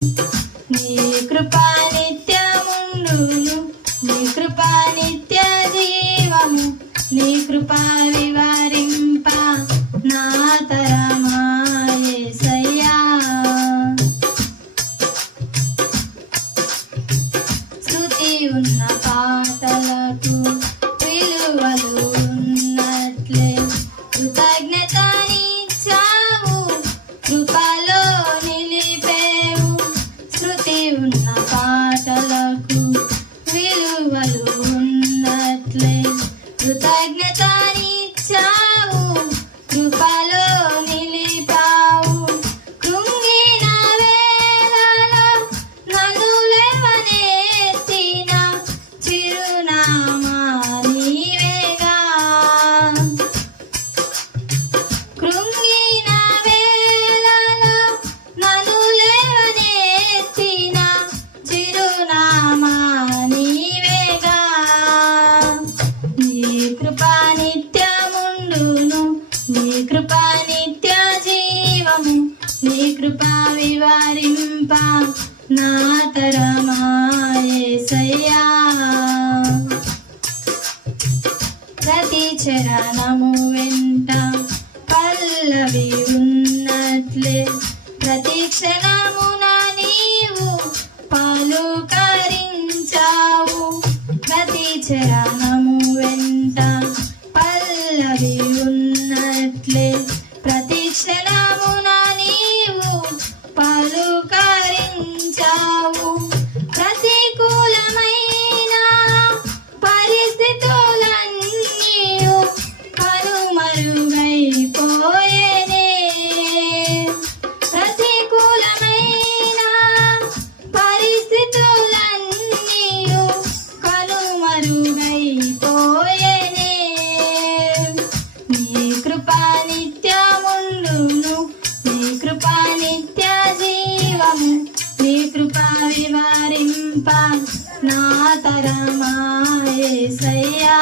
నీ కృపా నిత్యముండును, నీ కృపా నిత్య జీవము, నీ కృపా వివరింప నా తరమా యేసయ్యా. స్తుతి ఉన్న పాటలకు విలువలు ఉన్నట్లే కృతజ్ఞతనిచ్చావు, కృపలో నిలిపేవు. శృతి ఉన్న పాటలకు విలువలు ఉన్నట్లే కృతజ్ఞతనిచ్చావు, కృపలో నిలిపావు. కృంగిన వేళలో నన్ను లేవనెత్తిన చిరునామా నీవేగా. కృంగిన వేళలో నన్ను లేవనెత్తిన చిరునామా నీవేగా. నీ కృపా నిత్యముండును, నీ కృపా నిత్య జీవము, నీ కృపా వివరింప నా తరమా యేసయ్యా. ప్రతి చరణము వెంట పల్లవి ఉన్నట్లే ప్రతి క్షణమున నీవు పలుకరించావు. ప్రతి చరణము వెంట పల్లవి ఉన్నట్లే ప్రతి క్షణమున నీవు పలుకరించావు. ప్రతికూలమైన పరిస్థితులన్నీయు కనుమరుగైపోయేనే. ప్రతికూలమైన పరిస్థితులన్నీయు కనుమరుగైపోయేనే. నీ కృపా నిత్యముండును, నీ కృపా నిత్య జీవము, నీ కృపా వివరింప నా తరమా యేసయ్యా.